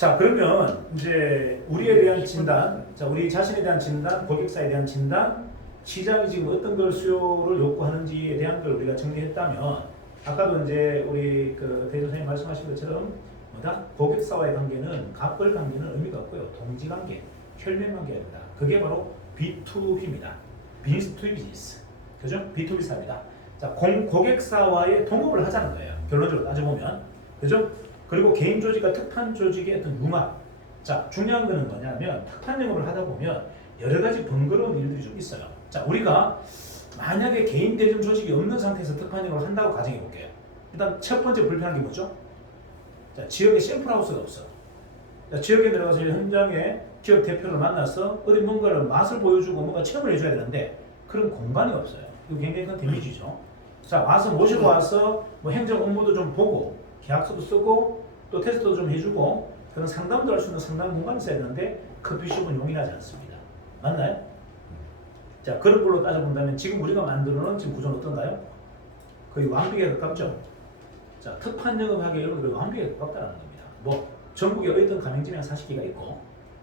자, 그러면 이제 우리에 대한 진단, 자, 우리 자신에 대한 진단, 고객사에 대한 진단, 시장이 지금 어떤 걸 수요를 요구하는지에 대한 걸 우리가 정리했다면, 아까도 이제 우리 그 대전 선생님 말씀하신 것처럼 뭐다? 고객사와의 관계는 갑벌 관계는 의미가 없고요. 동지 관계, 혈맹 관계입니다. 그게 바로 B2B입니다. Business to Business. 그죠? B2B 사입니다. 자, 고객사와의 동업을 하자는 거예요. 결론적으로 따져보면. 그죠? 그리고 개인 조직과 특판 조직의 어떤 융합. 자, 중요한 거는 뭐냐면 특판 영업을 하다 보면 여러 가지 번거로운 일들이 좀 있어요. 자, 우리가 만약에 개인 대점 조직이 없는 상태에서 특판 영업을 한다고 가정해 볼게요. 일단 첫 번째 불편한 게 뭐죠? 자, 지역에 샘플하우스가 없어. 자, 지역에 들어가서 현장에 지역 대표를 만나서 어디 뭔가를 맛을 보여주고 뭔가 체험을 해줘야 되는데 그런 공간이 없어요. 이거 굉장히 큰 데미지죠. 자, 와서 모시고 와서 뭐 행정 업무도 좀 보고 계약서도 쓰고 또 테스트도 좀 해주고 그런 상담도 할 수 있는 상담 공간이 있어야 되는데 커피숍은 용인하지 않습니다. 맞나요? 자, 그런 걸로 따져본다면 지금 우리가 만들어놓은 지금 구조는 어떤가요? 거의 완벽에 가깝죠? 자, 특판 영업하기 여러분들 완벽에 가깝다는 겁니다. 뭐 전국에 어떤 가맹점이 40개가 있고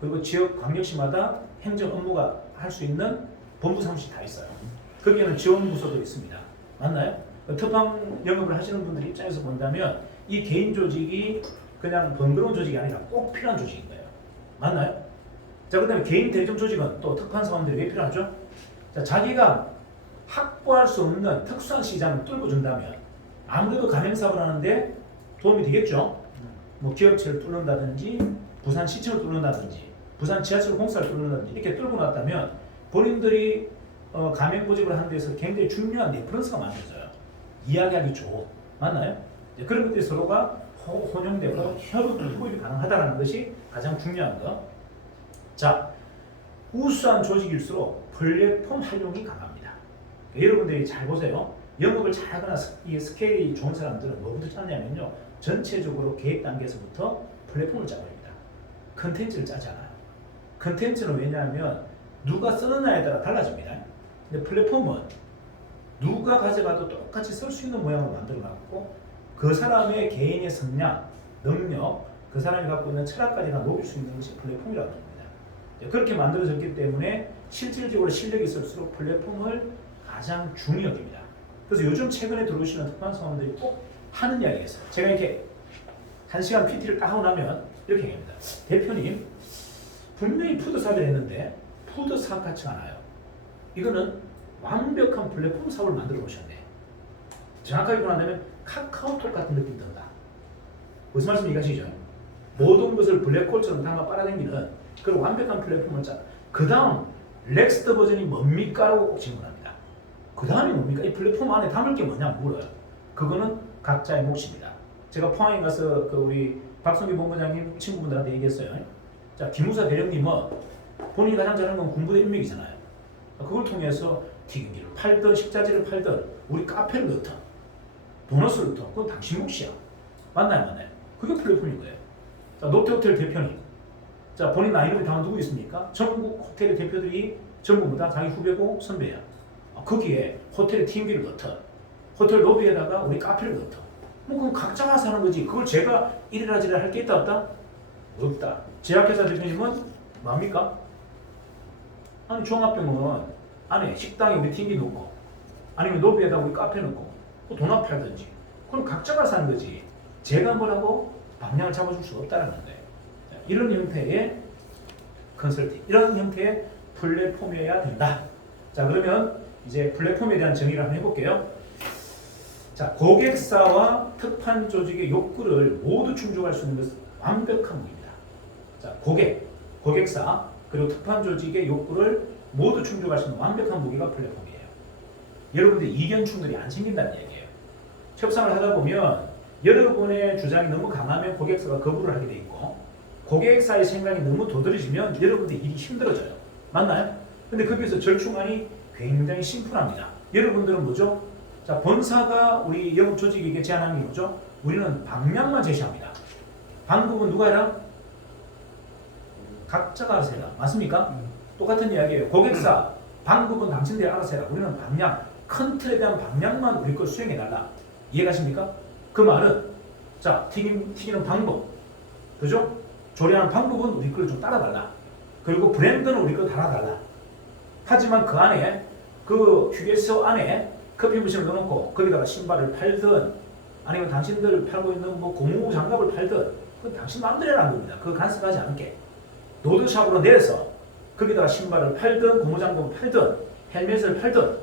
그리고 지역 광역시마다 행정 업무가 할 수 있는 본부 사무실이 다 있어요. 거기에는 지원 부서도 있습니다. 맞나요? 특판 영업을 하시는 분들 입장에서 본다면 이 개인 조직이 그냥 번거로운 조직이 아니라 꼭 필요한 조직인 거예요. 맞나요? 자, 그 다음에 개인 대점 조직은 또 특판 사원들이 왜 필요하죠? 자, 자기가 확보할 수 없는 특수한 시장을 뚫고 준다면 아무래도 가맹사업을 하는데 도움이 되겠죠? 뭐 기업체를 뚫는다든지 부산 시청을 뚫는다든지 부산 지하철 공사를 뚫는다든지 이렇게 뚫고 났다면 본인들이 가맹 고집을 하는 데서 굉장히 중요한 레퍼런스가 만들어져요. 이야기하기 좋은. 맞나요? 그런 것들이 서로가 혼용되고 협업이 가능하다는 것이 가장 중요한 거. 자, 우수한 조직일수록 플랫폼 활용이 강합니다. 여러분들이 잘 보세요. 영업을 잘하거나 이 스케일이 좋은 사람들은 뭐부터 찾냐면요. 전체적으로 계획 단계에서부터 플랫폼을 짜버립니다. 컨텐츠를 짜잖아요. 컨텐츠는 왜냐하면 누가 쓰느냐에 따라 달라집니다. 근데 플랫폼은 누가 가져가도 똑같이 쓸 수 있는 모양으로 만들어놨고 그 사람의 개인의 성향, 능력, 그 사람이 갖고 있는 철학까지 다 녹일 수 있는 것이 플랫폼이라고 합니다. 그렇게 만들어졌기 때문에 실질적으로 실력이 있을수록 플랫폼을 가장 중요히 여깁니다. 그래서 요즘 최근에 들어오시는 특판 사원들이 꼭 하는 이야기가 있어요. 제가 이렇게 1시간 PT를 딱 하고 나면 이렇게 얘기합니다. 대표님, 분명히 푸드 사업을 했는데 푸드 사업 같지가 않아요. 이거는 완벽한 플랫폼 사업을 만들어 보셨네. 정확하게 표현한다면 카카오톡 같은 느낌이 든다. 무슨 말씀 이해가시죠? 모든 것을 블랙홀처럼 담아 빨아당기는 그런 완벽한 플랫폼을 짜. 그 다음 넥스트 버전이 뭡니까? 라고 꼭 질문합니다. 그 다음이 뭡니까? 이 플랫폼 안에 담을 게 뭐냐 물어요. 그거는 각자의 몫입니다. 제가 포항에 가서 그 우리 박성기 본부장님 친구분들한테 얘기했어요. 자, 김우사 대령님은 본인이 가장 잘하는 건 군부대 인맥이잖아요. 그걸 통해서 튀김기를 팔든 식자재를 팔든 우리 카페를 넣든 도넛을 넣든 그건 당신 몫이야. 맞나요? 그게 플랫폼인 거예요. 자, 롯데호텔 대표님. 자, 본인 나이를 다음 누구 있습니까? 전국 호텔의 대표들이 전부 다 자기 후배고 선배야. 거기에 호텔의 팀기를 넣든 호텔 로비에다가 우리 카페를 넣든 뭐 그건 각자가 사는 거지. 그걸 제가 이래라 저래라 할 게 있다 없다? 없다. 제약회사 대표님은 뭡니까? 아니 종합병원 안에 식당에 우리 팀기 넣고 아니면 로비에다 우리 카페 넣고 도넛 팔든지 그럼 각자가 사는 거지. 제가 뭐라고 방향을 잡아줄 수가 없다는 건데 이런 형태의 컨설팅, 이런 형태의 플랫폼이어야 된다. 자, 그러면 이제 플랫폼에 대한 정의를 한번 해볼게요. 자, 고객사와 특판 조직의 욕구를 모두 충족할 수 있는 것은 완벽한 무기입니다. 자, 고객사 그리고 특판 조직의 욕구를 모두 충족할 수 있는 완벽한 무기가 플랫폼이에요. 여러분들 이견 충돌이 안 생긴다는 얘기예요. 협상을 하다 보면 여러분의 주장이 너무 강하면 고객사가 거부를 하게 돼 있고 고객사의 생각이 너무 도드라지면 여러분들 일이 힘들어져요. 맞나요? 근데 거기서 절충안이 굉장히 심플합니다. 여러분들은 뭐죠? 자, 본사가 우리 영업 조직에게 제안하는 게 뭐죠? 우리는 방향만 제시합니다. 방법은 누가 해라? 각자가 알아서 해라. 맞습니까? 똑같은 이야기예요. 고객사, 방법은 당신들이 알아서 해라. 우리는 방향, 큰 틀에 대한 방향만 우리 걸 수행해달라. 이해가십니까? 그 말은 자, 튀기는 방법, 그죠? 조리하는 방법은 우리 걸 좀 따라달라. 그리고 브랜드는 우리 거 달아달라. 하지만 그 안에 그 휴게소 안에 커피 머신을 넣어놓고 거기다가 신발을 팔든 아니면 당신들 팔고 있는 뭐 고무 장갑을 팔든 그건 당신 마음대로라는 겁니다. 그거 간섭하지 않게 로드샵으로 내려서 거기다가 신발을 팔든 고무 장갑을 팔든 헬멧을 팔든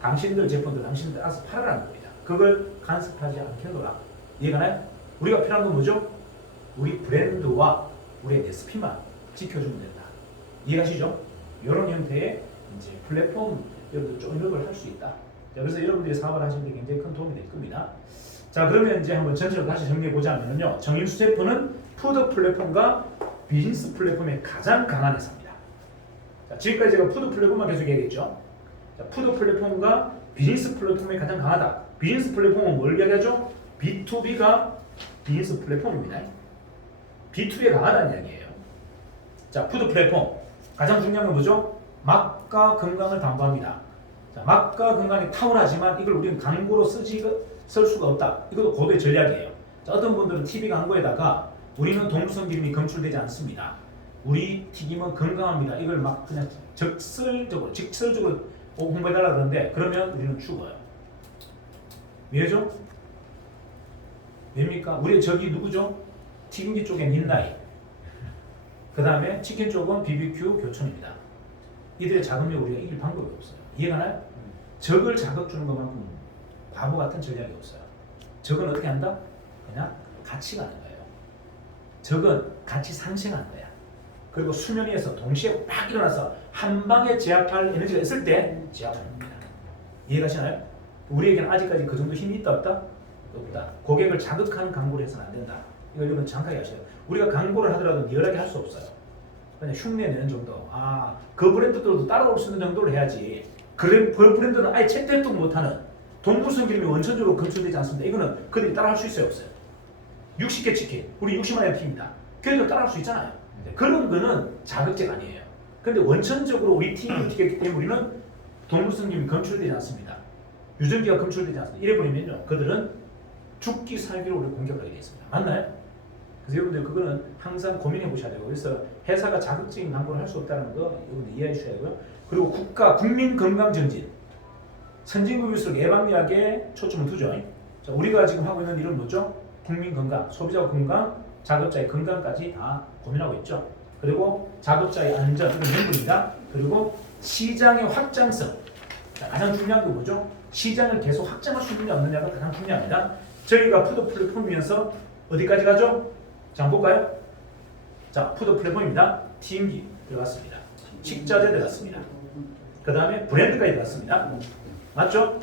당신들 제품들 당신들 알아서 팔아라는 겁니다. 그걸 간섭하지 않게 해둬라. 이해가나요? 우리가 필요한 건 뭐죠? 우리 브랜드와 우리의 레시피만 지켜주면 된다. 이해가시죠? 이런 형태의 이제 플랫폼 여러분들 조인업을 할 수 있다. 자, 그래서 여러분들이 사업을 하시는 데 굉장히 큰 도움이 될 겁니다. 자, 그러면 이제 한번 전체로 다시 정리해 보자면요. 정인수제품은 푸드 플랫폼과 비즈니스 플랫폼의 가장 강한 회사입니다. 자, 지금까지 제가 푸드 플랫폼만 계속 얘기했죠. 자, 푸드 플랫폼과 비즈니스 플랫폼이 가장 강하다. 비즈니스 플랫폼은 뭘 이야기하죠? B2B가 비즈니스 플랫폼입니다. B2B가 강하다는 이야기예요. 자, 푸드 플랫폼 가장 중요한 건 뭐죠? 맛과 건강을 담보합니다. 자, 맛과 건강이 탁월하지만 이걸 우리는 광고로 쓸 수가 없다. 이것도 고도의 전략이에요. 자, 어떤 분들은 TV 광고에다가 우리는 동물성 기름이 검출되지 않습니다. 우리 튀김은 건강합니다. 이걸 막 그냥 직설적으로 홍보해달라 그러는데 그러면 우리는 죽어요. 왜죠? 왜입니까? 우리 저기 누구죠? 튀김기 쪽엔 닌나이. 그 다음에 치킨 쪽은 BBQ 교촌입니다. 이들의 자금력을 우리가 이길 방법이 없어요. 이해가나요? 적을 자극 주는 것만큼 바보 같은 전략이 없어요. 적은 어떻게 한다? 그냥 같이 가는 거예요. 적은 같이 상승하는 거야. 그리고 수면 위에서 동시에 팍 일어나서 한 방에 제압할 에너지가 있을 때 제압하는 겁니다. 이해가시나요? 우리에게는 아직까지 그 정도 힘이 있다 없다? 없다. 고객을 자극하는 광고를 해서는 안 된다. 이거 여러분 정확하게 아셔야 돼요. 우리가 광고를 하더라도 리얼하게 할 수 없어요. 그냥 흉내 내는 정도. 아, 그 브랜드들도 따라올 수 있는 정도로 해야지. 그 브랜드는 아예 채택도 못하는 동물성 기름이 원천적으로 검출되지 않습니다. 이거는 그들이 따라할 수 있어요, 없어요? 60개 치킨, 우리 60만 원 피입니다. 걔들 따라할 수 있잖아요. 그런 거는 자극제가 아니에요. 근데 원천적으로 우리 팀을 튀겼기 때문에 우리는 동물성 기름이 검출되지 않습니다. 유전기가 검출되지 않습니다. 이래버리면요, 그들은 죽기 살기로 우리 공격하게 되어 있습니다. 맞나요? 그래서 여러분들 그거는 항상 고민해 보셔야 되고, 그래서 회사가 자극적인 광고를 할 수 없다는 거 여러분들 이해해 주셔야 되고요. 그리고 국민 건강 전진, 선진국일수록 예방약에 초점을 두죠. 자, 우리가 지금 하고 있는 일은 뭐죠? 국민 건강, 소비자 건강, 작업자의 건강까지 다 고민하고 있죠. 그리고 작업자의 안전, 이건 명분입니다. 그리고 시장의 확장성, 자, 가장 중요한 건 뭐죠? 시장을 계속 확장할 수 있느냐 없느냐가 가장 중요합니다. 저희가 푸드 플랫폼이면서 어디까지 가죠? 자, 한번 볼까요? 자, 푸드 플랫폼입니다. 튀김기 들어갔습니다. 식자재 들어갔습니다. 그 다음에 브랜드까지 들어갔습니다. 맞죠?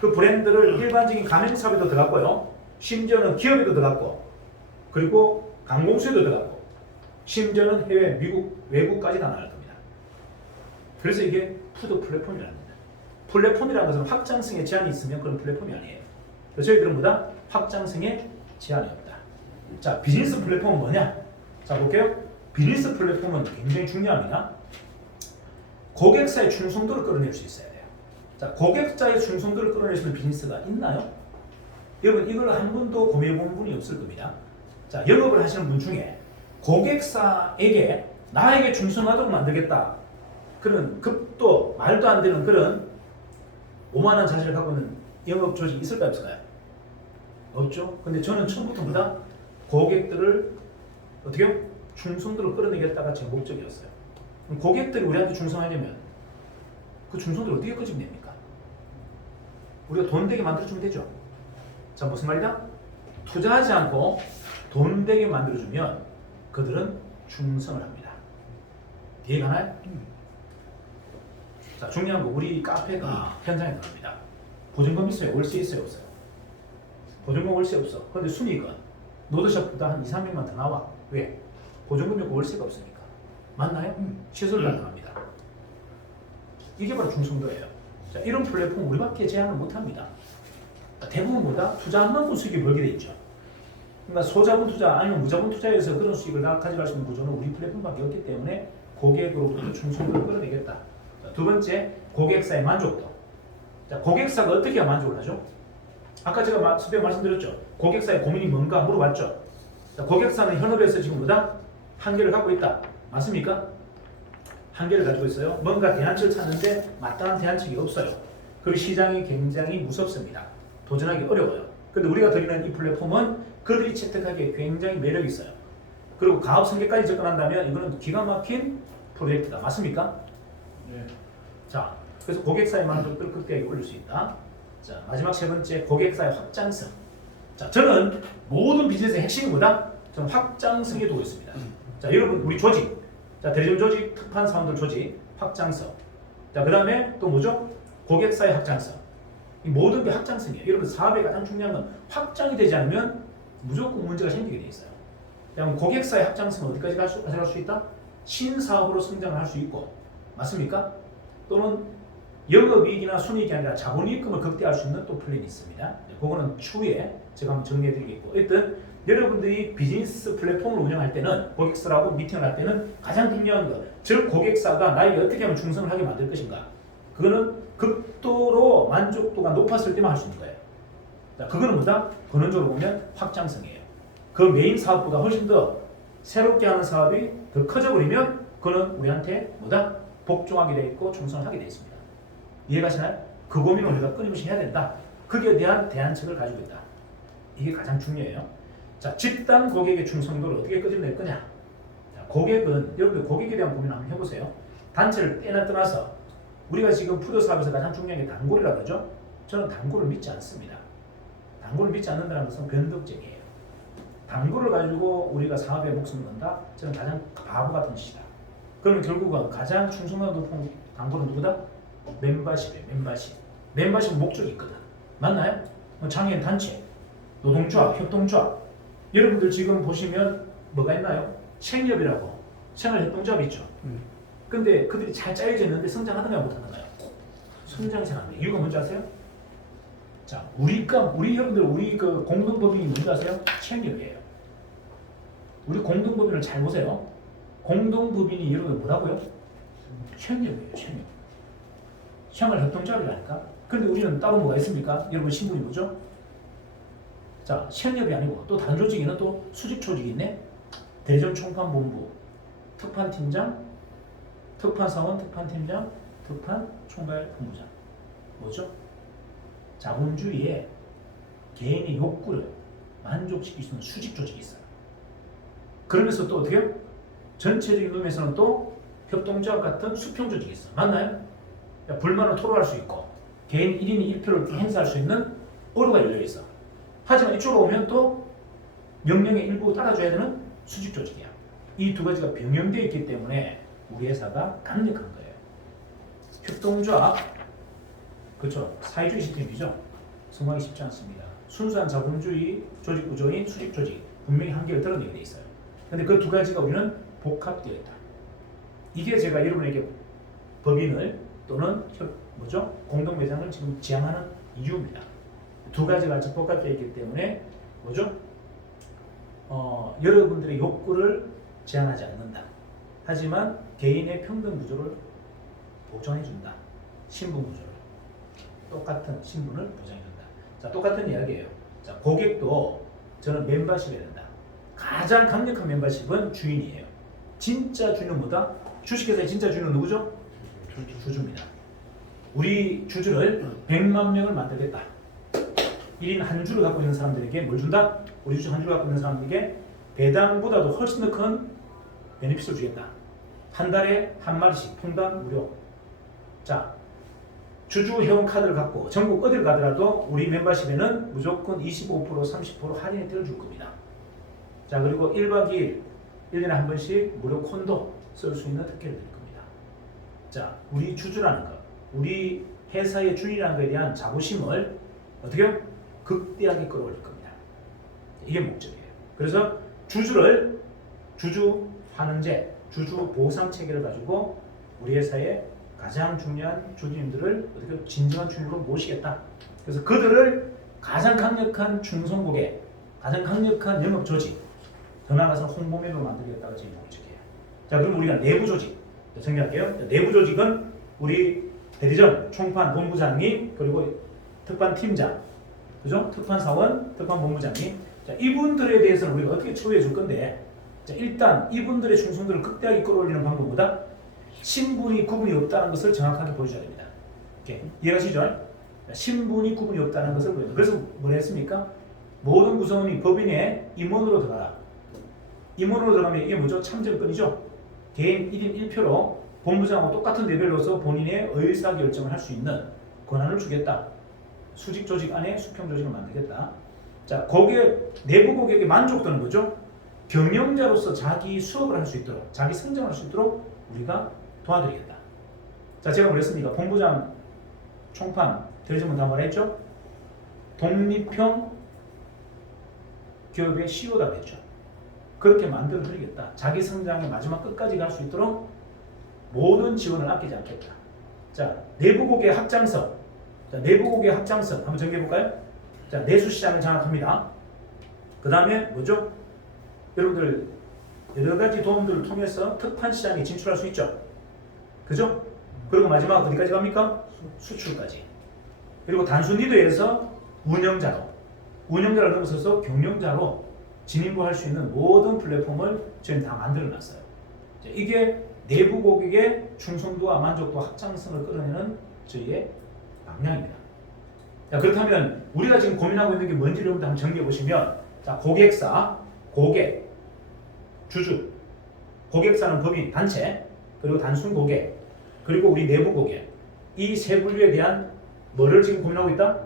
그 브랜드를 일반적인 가맹사업에도 들어갔고요. 심지어는 기업에도 들어갔고, 그리고 관공서에도 들어갔고, 심지어는 해외, 미국, 외국까지 다 나갈 겁니다. 그래서 이게 푸드 플랫폼이라는 겁니다. 플랫폼이라는 것은 확장성에 제한이 있으면 그런 플랫폼이 아니에요. 그래서 저희들은 뭐다? 확장성에 제한이 없다. 자, 비즈니스 플랫폼은 뭐냐? 자, 볼게요. 비즈니스 플랫폼은 굉장히 중요합니다. 고객사의 충성도를 끌어낼 수 있어야 돼요. 자, 고객자의 충성도를 끌어낼 수 있는 비즈니스가 있나요? 여러분, 이걸 한 번도 고민해 본 분이 없을 겁니다. 자, 영업을 하시는 분 중에 고객사에게 나에게 충성하도록 만들겠다. 그런 급도 말도 안 되는 그런 오만한 자질을 갖고 있는 영업 조직이 있을까요, 없을까요? 없죠. 근데 저는 처음부터 뭐다? 고객들을 어떻게요? 충성도를 끌어내겠다가 제 목적이었어요. 그럼 고객들이 우리한테 충성하려면 그 충성도를 어떻게 끄집어냅니까 우리가 돈 되게 만들어주면 되죠. 자, 무슨 말이다? 투자하지 않고 돈 되게 만들어주면 그들은 충성을 합니다. 이해가나요? 자, 중요한 거, 우리 카페가 현장에 나갑니다. 보증금 있어요? 월세 있어요? 없어요? 보증금 월세 없어. 그런데 순이익은 노드샵보다 한 2, 300만 더 나와. 왜? 보증금이 없고 월세가 없으니까. 맞나요? 시설을 안 나갑니다. 이게 바로 충성도예요. 자, 이런 플랫폼 우리밖에 제한을 못합니다. 대부분 보다 투자 한 만큼 수익이 벌게 돼 있죠. 그러니까 소자본 투자 아니면 무자본 투자에서 그런 수익을 가져갈 수 있는 구조는 우리 플랫폼밖에 없기 때문에 고객으로부터 충성도를 끌어내겠다. 자, 두 번째, 고객사의 만족도. 자, 고객사가 어떻게 만족을 하죠? 아까 제가 스ペ 말씀드렸죠. 고객사의 고민이 뭔가 물어봤죠. 자, 고객사는 현업에서 지금 뭐다? 한계를 갖고 있다. 맞습니까? 한계를 가지고 있어요. 뭔가 대안책을 찾는데 마땅한 대안책이 없어요. 그리고 시장이 굉장히 무섭습니다. 도전하기 어려워요. 근데 우리가 드리는 이 플랫폼은 그들이 채택하기에 굉장히 매력이 있어요. 그리고 가업 설계까지 접근한다면 이거는 기가 막힌 프로젝트다. 맞습니까? 네. 자, 그래서 고객사의 만족도를 극대하게 올릴 수 있다. 자, 마지막 세 번째, 고객사의 확장성. 자, 저는 모든 비즈니스의 핵심이 뭐다? 저는 확장성에 두고 있습니다. 자, 여러분, 우리 조직. 자, 대리점 조직, 특판 사원들 조직, 확장성. 자, 그 다음에 또 뭐죠? 고객사의 확장성. 이 모든 게 확장성이에요. 여러분, 사업의 가장 중요한 건 확장이 되지 않으면 무조건 문제가 생기게 돼 있어요. 그럼 고객사의 확장성은 어디까지 가져갈 수 있다? 신사업으로 성장을 할 수 있고, 맞습니까? 또는 영업이익이나 순이익이 아니라 자본이익금을 극대화할 수 있는 또 플랜이 있습니다. 그거는 추후에 제가 한번 정리해드리겠고, 일단 여러분들이 비즈니스 플랫폼을 운영할 때는 고객사라고 미팅을 할 때는 가장 중요한 것, 즉 고객사가 나에게 어떻게 하면 충성을 하게 만들 것인가, 그거는 극도로 만족도가 높았을 때만 할 수 있는 거예요. 자, 그거는 뭐다? 근원적으로 보면 확장성이에요. 그 메인 사업보다 훨씬 더 새롭게 하는 사업이 더 커져버리면 그거는 우리한테 뭐다? 복종하게 돼 있고 충성을 하게 돼 있습니다. 이해가시나요? 그 고민을 우리가 끊임없이 해야 된다. 거기에 대한 대안책을 가지고 있다. 이게 가장 중요해요. 자, 집단 고객의 충성도를 어떻게 끄집어낼 거냐? 자, 고객은 여러분들 고객에 대한 고민을 한번 해보세요. 단체를 떠나서 우리가 지금 푸드 사업에서 가장 중요한 게 단골이라 그러죠. 저는 단골을 믿지 않습니다. 단골을 믿지 않는다는 것은 변덕쟁이에요. 단골을 가지고 우리가 사업에 목숨을 건다? 저는 가장 바보 같은 짓이다. 그러면 결국은 가장 충성도가 높은 단골은 누구다? 멤버십이에요. 멤버십. 멤버십 목적이 있거든. 맞나요? 장애인 단체, 노동조합, 협동조합. 여러분들 지금 보시면 뭐가 있나요? 생협이라고 생활협동조합 있죠. 근데 그들이 잘 짜여져 있는데 성장하든가 못하든가요? 성장이 잘 안 돼요. 이유가 뭔지 아세요? 자, 우리 여러분들 우리 그 공동법인이 뭔지 아세요? 생협이에요. 우리 공동법인을 잘 보세요. 공동법인이 여러분 뭐라고요? 생협이에요. 생협. 생활협동조합이라니까. 근데 우리는 따로 뭐가 있습니까? 여러분 신분이 뭐죠? 자, 생협이 아니고 또 다른 조직에는 또 수직 조직이 있네. 대전 총판본부, 특판팀장, 특판사원, 특판팀장, 특판총괄본부장. 뭐죠? 자본주의에 개인의 욕구를 만족시킬 수 있는 수직 조직이 있어요. 그러면서 또 어떻게 해요? 전체적인 의미에서는 또 협동조합 같은 수평 조직이 있어요. 맞나요? 불만을 토로할 수 있고 개인 1인이 1표를 행사할 수 있는 어루가 열려 있어. 하지만 이쪽으로 오면 또 명령의 일부 따라줘야 되는 수직 조직이야. 이 두 가지가 병행되어 있기 때문에 우리 회사가 강력한 거예요. 협동조합, 그렇죠. 사회주의 시스템이죠. 성공하기 쉽지 않습니다. 순수한 자본주의 조직 구조인 수직 조직, 분명히 한계를 드러내게 돼 있어요. 근데 그 두 가지가 우리는 복합되어 있다. 이게 제가 여러분에게 법인을 또는 공동 매장을 지금 지향하는 이유입니다. 두 가지가 같이 복합되어 있기 때문에 여러분들의 욕구를 제한하지 않는다. 하지만 개인의 평등 구조를 보장해준다. 신분 구조를. 똑같은 신분을 보장해준다. 자, 똑같은 이야기예요. 자, 고객도 저는 멤버십이 된다. 가장 강력한 멤버십은 주인이에요. 진짜 주인은 뭐다? 주식회사의 진짜 주인은 누구죠? 주주입니다. 우리 주주를 100만 명을 만들겠다. 1인 한 주를 갖고 있는 사람들에게 뭘 준다? 우리 주주 한 주를 갖고 있는 사람들에게 배당보다도 훨씬 더 큰 베네핏을 주겠다. 한 달에 한 마리씩 폰당 무료. 자, 주주 회원 카드를 갖고 전국 어딜 가더라도 우리 멤버십에는 무조건 25%, 30% 할인 혜택을 줄 겁니다. 자, 그리고 1박 2일 1년에 한 번씩 무료 콘도 쓸 수 있는 특혜를 드릴 겁니다. 자, 우리 주주라는 것, 우리 회사의 주인이라는 것에 대한 자부심을 어떻게 극대하게 끌어올릴 겁니다. 이게 목적이에요. 그래서 주주를 주주 환원제, 주주 보상 체계를 가지고 우리 회사의 가장 중요한 주주님들을 어떻게 진정한 주인으로 모시겠다. 그래서 그들을 가장 강력한 충성 고객, 가장 강력한 영업 조직, 더 나아가서 홍보맨으로 만들겠다가 제 목적이에요. 자, 그럼 우리가 내부 조직 정리할게요. 내부 조직은 우리 대리점, 총판, 본부장님, 그리고 특판 팀장, 그죠? 특판 사원, 특판 본부장님, 자, 이분들에 대해서는 우리가 어떻게 처우해 줄 건데, 자, 일단 이분들의 충성도를 극대하게 끌어올리는 방법보다 신분이 구분이 없다는 것을 정확하게 보여줘야 됩니다. 이렇게 이해가시죠? 신분이 구분이 없다는 것을 보여줘. 그래서 뭐라 했습니까? 모든 구성원이 법인의 임원으로 들어가라. 임원으로 들어가면 이게 뭐죠? 참정권이죠. 개인 1인 1표로 본부장하고 똑같은 레벨로서 본인의 의사결정을 할 수 있는 권한을 주겠다. 수직 조직 안에 수평 조직을 만들겠다. 자, 고객, 내부 고객의 만족도는 뭐죠? 경영자로서 자기 수업을 할 수 있도록, 자기 성장을 할 수 있도록 우리가 도와드리겠다. 자, 제가 뭐랬습니까? 본부장, 총판, 대리점은 다 뭐라 했죠? 독립형 기업의 CEO다 그랬죠. 그렇게 만들어 드리겠다. 자기 성장의 마지막 끝까지 갈 수 있도록 모든 지원을 아끼지 않겠다. 자, 내부 고객 확장성. 자, 내부 고객 확장성 한번 정리해 볼까요? 자, 내수 시장을 장악합니다. 그 다음에 뭐죠? 여러분들 여러 가지 도움들을 통해서 특판 시장에 진출할 수 있죠. 그죠? 그리고 마지막 어디까지 갑니까? 수출까지. 그리고 단순 리더에서 운영자를 넘어서서 경영자로 진입할 수 있는 모든 플랫폼을 저희는 다 만들어 놨어요. 이게 내부 고객의 충성도와 만족도 확장성을 끌어내는 저희의 방향입니다. 자, 그렇다면 우리가 지금 고민하고 있는 게 뭔지를 한번 정리해 보시면, 자, 고객사, 고객, 주주, 고객사는 법인, 단체, 그리고 단순 고객, 그리고 우리 내부 고객, 이 세 분류에 대한 뭐를 지금 고민하고 있다?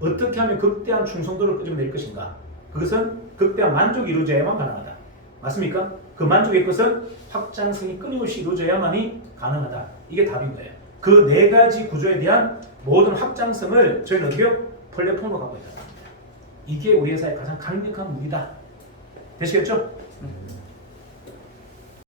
어떻게 하면 극대한 충성도를 끌어낼 것인가? 그것은 극대한 만족이 이루어져야만 가능하다. 맞습니까? 그 만족의 것은 확장성이 끊임없이 이루어져야만이 가능하다. 이게 답인 거예요. 그 네 가지 구조에 대한 모든 확장성을 저희는 어떻게 해요? 플랫폼으로 갖고 있다는 겁니다. 이게 우리 회사의 가장 강력한 무기다. 되시겠죠?